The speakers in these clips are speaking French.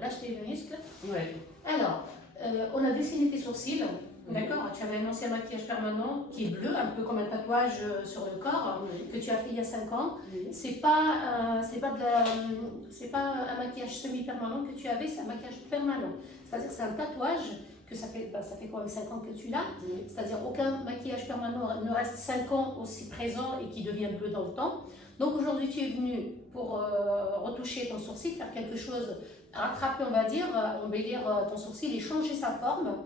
lâche tes muscles. Ouais. Alors, on a dessiné tes sourcils. D'accord, tu avais un ancien maquillage permanent qui est bleu, un peu comme un tatouage sur le corps, que tu as fait il y a 5 ans. C'est pas un maquillage semi-permanent que tu avais, c'est un maquillage permanent. C'est-à-dire que c'est un tatouage que ça fait quand même 5 ans que tu l'as. C'est-à-dire aucun maquillage permanent ne reste 5 ans aussi présent et qui devient bleu dans le temps. Donc aujourd'hui tu es venu pour retoucher ton sourcil, faire quelque chose, rattraper on va dire, embellir ton sourcil et changer sa forme.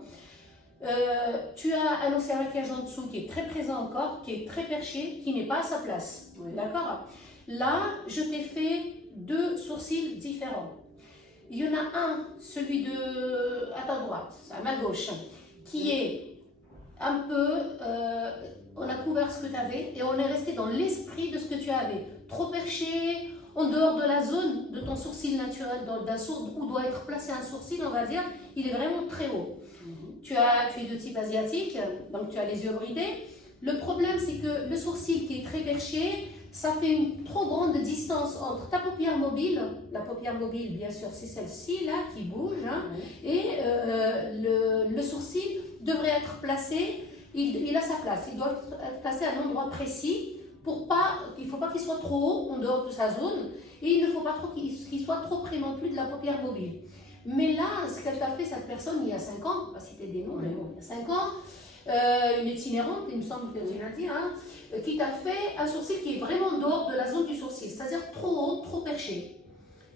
Tu as un ancien maquillage en dessous qui est très présent encore, qui est très perché, qui n'est pas à sa place. D'accord? Là, je t'ai fait 2 sourcils différents. Il y en a un, celui à ta droite, à ma gauche, qui est un peu, on a couvert ce que tu avais et on est resté dans l'esprit de ce que tu avais. Trop perché, en dehors de la zone de ton sourcil naturel, où doit être placé un sourcil, on va dire, il est vraiment très haut. Tu es de type asiatique, donc tu as les yeux bridés. Le problème, c'est que le sourcil qui est très perché, ça fait une trop grande distance entre ta paupière mobile, la paupière mobile, bien sûr, c'est celle-ci, là, qui bouge, hein, et le sourcil devrait être placé, il a sa place, il doit être placé à un endroit précis, il ne faut pas qu'il soit trop haut, en dehors de sa zone, et il ne faut pas qu'il soit trop près non plus de la paupière mobile. Mais là, ce qu'elle t'a fait, cette personne, il y a 5 ans, pas citer des noms, mais bon, il y a 5 ans, une itinérante, il me semble que tu l'as dit, hein, qui t'a fait un sourcil qui est vraiment en dehors de la zone du sourcil, c'est-à-dire trop haut, trop perché.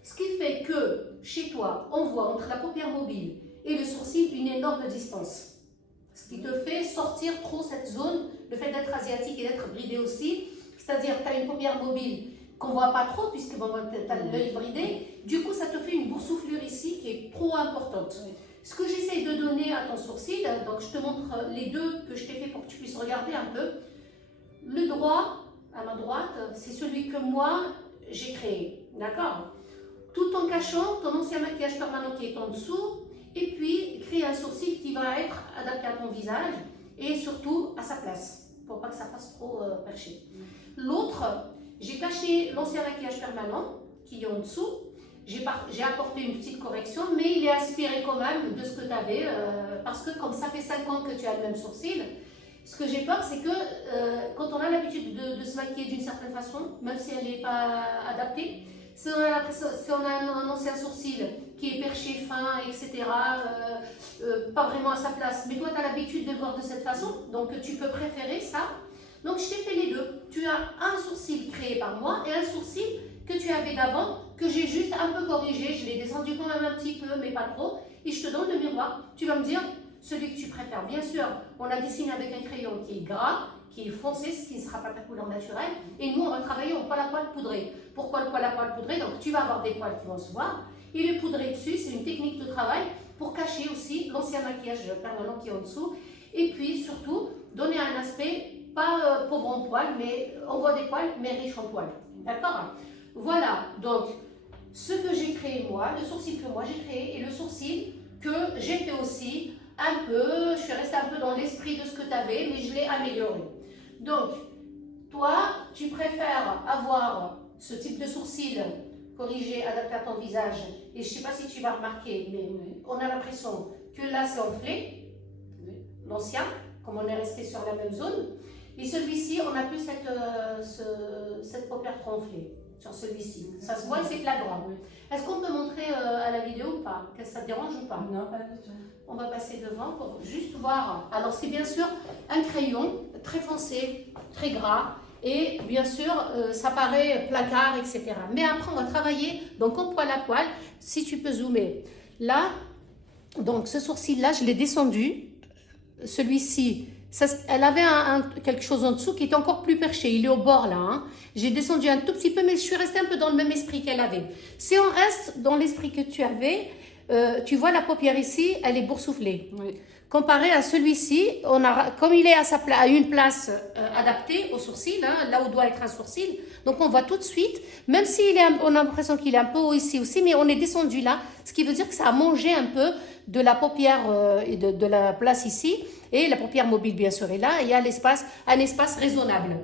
Ce qui fait que, chez toi, on voit entre la paupière mobile et le sourcil une énorme distance. Ce qui te fait sortir trop cette zone, le fait d'être asiatique et d'être bridé aussi, c'est-à-dire que tu as une paupière mobile qu'on ne voit pas trop, puisque tu as l'œil bridé, du coup ça te fait une boursouflure ici qui est trop importante. Ce que j'essaie de donner à ton sourcil, donc je te montre les 2 que je t'ai fait pour que tu puisses regarder un peu. Le droit, à ma droite, c'est celui que moi j'ai créé, d'accord? Tout en cachant ton ancien maquillage permanent qui est en dessous, et puis créer un sourcil qui va être adapté à ton visage, et surtout à sa place, pour pas que ça fasse trop perché. L'autre, j'ai caché l'ancien maquillage permanent qui est en dessous. J'ai apporté une petite correction, mais il est inspiré quand même de ce que tu avais, parce que comme ça fait 5 ans que tu as le même sourcil, ce que j'ai peur, c'est que quand on a l'habitude de se maquiller d'une certaine façon, même si elle n'est pas adaptée, si on a un ancien sourcil qui est perché, fin, etc., pas vraiment à sa place, mais toi tu as l'habitude de le voir de cette façon, donc tu peux préférer ça. Donc je t'ai fait les 2. Tu as un sourcil créé par moi et un sourcil que tu avais d'avant, que j'ai juste un peu corrigé. Je l'ai descendu quand même un petit peu, mais pas trop. Et je te donne le miroir. Tu vas me dire celui que tu préfères. Bien sûr, on l'a dessiné avec un crayon qui est gras, qui est foncé, ce qui ne sera pas ta couleur naturelle. Et nous, on va travailler au poil à poil poudré. Pourquoi le poil à poil poudré? Donc tu vas avoir des poils qui vont se voir. Et le poudré dessus, c'est une technique de travail pour cacher aussi l'ancien maquillage permanent qui est en dessous. Et puis surtout, donner un aspect pas pauvre en poils, mais on voit des poils, mais riches en poils. D'accord? Voilà, donc ce que j'ai créé moi, le sourcil que moi j'ai créé et le sourcil que j'ai fait aussi un peu, je suis restée un peu dans l'esprit de ce que tu avais, mais je l'ai amélioré. Donc, toi, tu préfères avoir ce type de sourcil corrigé, adapté à ton visage, et je ne sais pas si tu vas remarquer, mais on a l'impression que là c'est enflé, l'ancien, comme on est resté sur la même zone. Et celui-ci, on n'a plus cette paupière trop enflée sur celui-ci. Ça se voit et c'est flagrant. Est-ce qu'on peut montrer à la vidéo ou pas? Que ça te dérange ou pas? Non, pas du tout. On va passer devant pour juste voir. Alors c'est bien sûr un crayon très foncé, très gras. Et bien sûr, ça paraît placard, etc. Mais après, on va travailler donc en poil à poil. Si tu peux zoomer. Là, donc ce sourcil-là, je l'ai descendu. Celui-ci, elle avait quelque chose en dessous qui est encore plus perché. Il est au bord là. Hein. J'ai descendu un tout petit peu, mais je suis restée un peu dans le même esprit qu'elle avait. Si on reste dans l'esprit que tu avais, tu vois la paupière ici, elle est boursouflée. Oui. Comparé à celui-ci, comme il est à une place adaptée au sourcil, hein, là où doit être un sourcil, donc on voit tout de suite, même si on a l'impression qu'il est un peu haut ici aussi, mais on est descendu là, ce qui veut dire que ça a mangé un peu de la paupière et de la place ici, et la paupière mobile bien sûr est là, et il y a un espace raisonnable.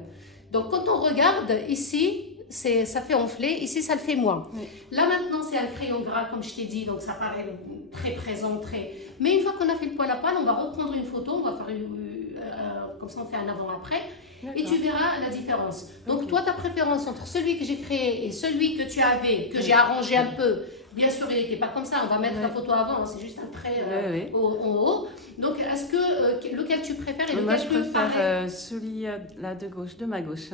Donc quand on regarde ici, ça fait enfler, ici ça le fait moins. Oui. Là maintenant c'est un crayon gras comme je t'ai dit, donc ça paraît très présent, très... Mais une fois qu'on a fait le poil à poil, on va reprendre une photo, on va faire comme ça on fait un avant-après, et tu verras la différence. Donc toi ta préférence entre celui que j'ai créé et celui que tu avais, que j'ai arrangé un peu, bien sûr il n'était pas comme ça, on va mettre la photo avant, hein, c'est juste un trait en haut. Donc est-ce que lequel tu préfères et lequel moi, je te préfère paraît... celui là de gauche, de ma gauche.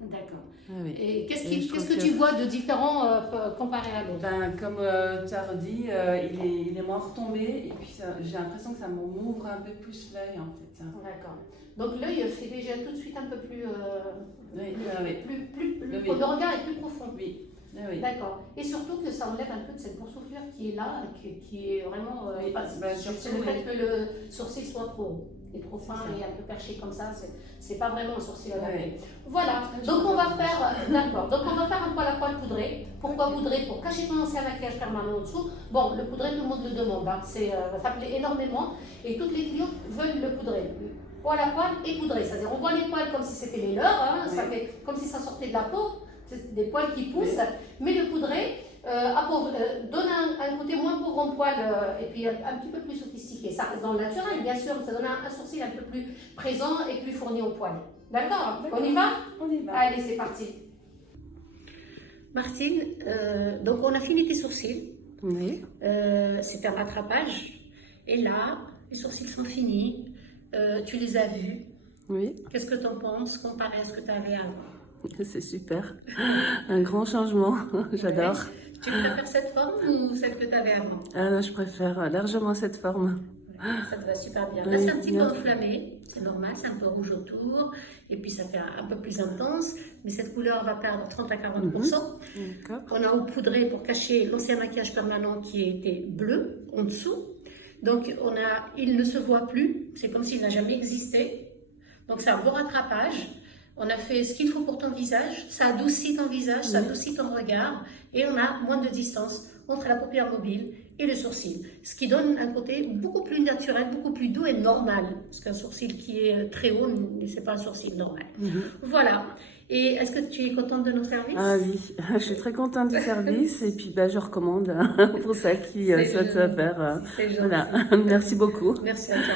D'accord. Oui. Et qu'est-ce que tu vois de différent comparé à l'autre? Ben, comme tu as redit, il est moins retombé et puis j'ai l'impression que ça m'ouvre un peu plus l'œil en fait. D'accord. Donc l'œil c'est déjà tout de suite un peu plus... Oui. Le regard est plus profond. Oui. Oui. D'accord. Et surtout que ça enlève un peu de cette boursouflure qui est là, qui est vraiment... c'est le fait que le sourcil soit trop fin et un peu perché comme ça, c'est pas vraiment un sourcil adapté. Voilà, donc on va faire, d'accord, donc on va faire un poil à poil poudré. Pourquoi poudré? Pour cacher ton ancien maquillage permanent en dessous. Bon, le poudré, tout le monde le demande, hein. Ça plaît énormément et toutes les clientes veulent le poudré. Poil à poil et poudré, c'est-à-dire on voit les poils comme si c'était les leurs, hein, ça fait comme si ça sortait de la peau, c'est des poils qui poussent, mais le poudré donne un côté moins pauvre en poil et puis un petit peu plus sophistiqué. Ça reste dans le naturel, bien sûr, mais ça donne un sourcil un peu plus présent et plus fourni au poil. D'accord? On y va? On y va. Allez, c'est parti. Martine, donc on a fini tes sourcils. Oui. C'est un rattrapage. Et là, les sourcils sont finis. Tu les as vus. Oui. Qu'est-ce que tu en penses comparé à ce que tu avais avant? C'est super. Un grand changement. J'adore. Ouais. Tu préfères cette forme ou celle que tu avais avant? Ah, je préfère largement cette forme. Ça te va super bien. Oui, là, c'est un petit peu enflammé. C'est normal, c'est un peu rouge autour. Et puis, ça fait un peu plus intense. Mais cette couleur va perdre 30 à 40%. On a poudré pour cacher l'ancien maquillage permanent qui était bleu en dessous. Donc, il ne se voit plus. C'est comme s'il n'a jamais existé. Donc, c'est un beau rattrapage. On a fait ce qu'il faut pour ton visage. Ça adoucit ton visage, ça adoucit ton regard. Et on a moins de distance entre la paupière mobile et le sourcil. Ce qui donne un côté beaucoup plus naturel, beaucoup plus doux et normal. Parce qu'un sourcil qui est très haut, ce n'est pas un sourcil normal. Voilà. Et est-ce que tu es contente de nos services? Ah oui, je suis très contente du service et puis je recommande pour ça qui souhaite faire. Voilà. Merci beaucoup. Merci à toi.